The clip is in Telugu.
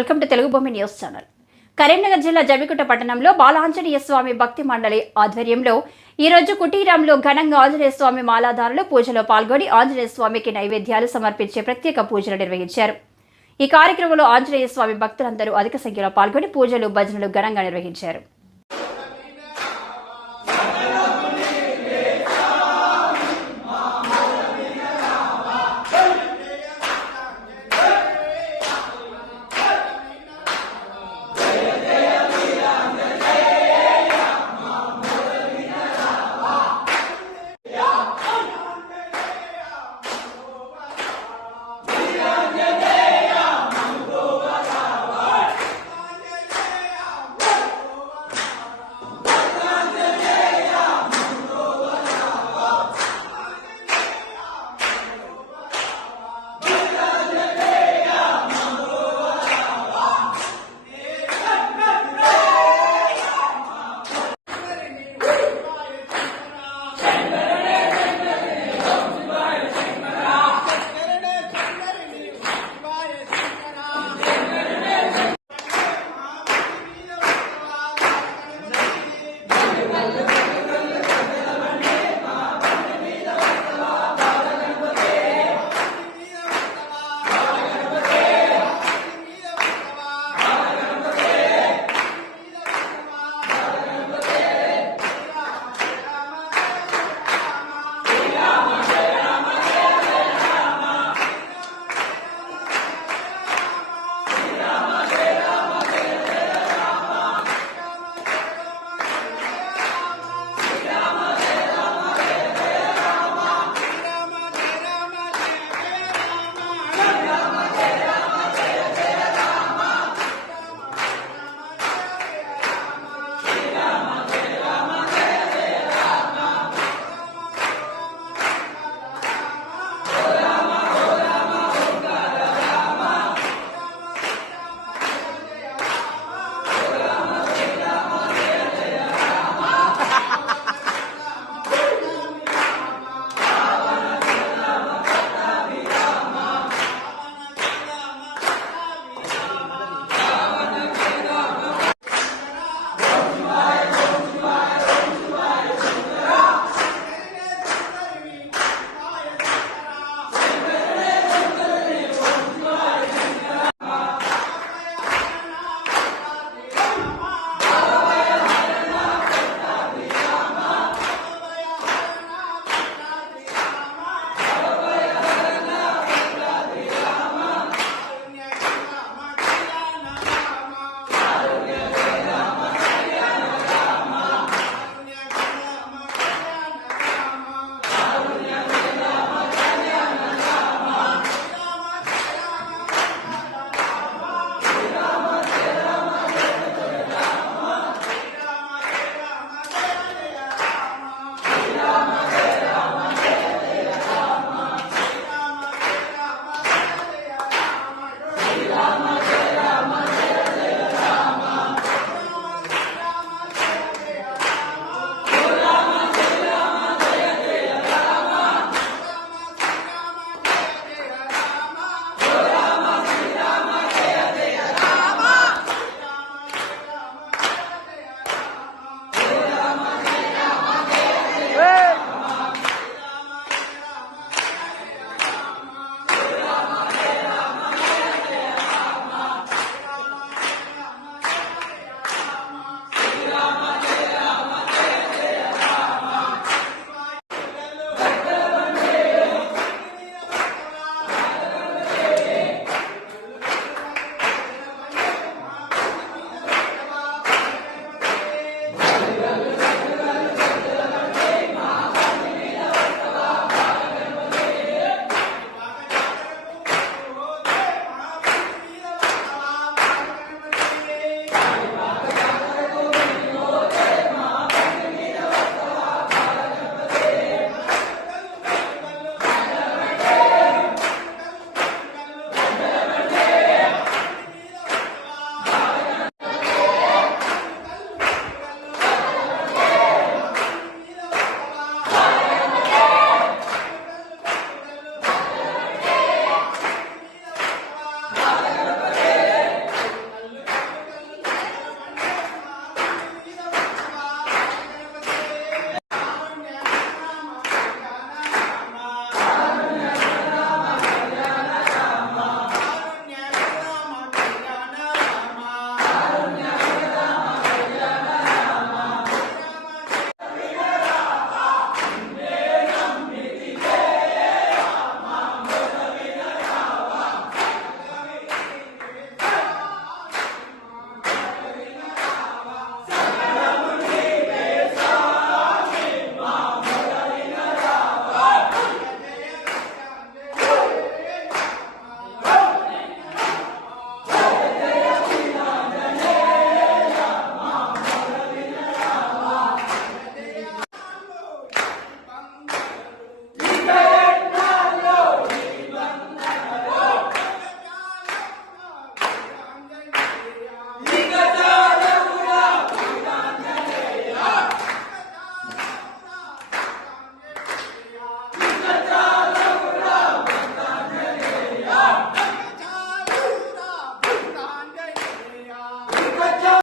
వెల్కమ్ టు తెలుగు భూమి న్యూస్ ఛానల్. కరీంనగర్ జిల్లా జమికుట పట్టణంలో బాలాంజనేయ స్వామి భక్తి మండలి ఆధ్వర్యంలో ఈరోజు కుటీరంలో ఘనంగా ఆంజనేయ స్వామి మాలాధారులు పూజలో పాల్గొని ఆంజనేయ స్వామికి నైవేద్యాలు సమర్పించే ప్రత్యేక పూజలు నిర్వహించారు. ఈ కార్యక్రమంలో ఆంజనేయ స్వామి భక్తులందరూ అధిక సంఖ్యలో పాల్గొని పూజలు భజనలు ఘనంగా నిర్వహించారు.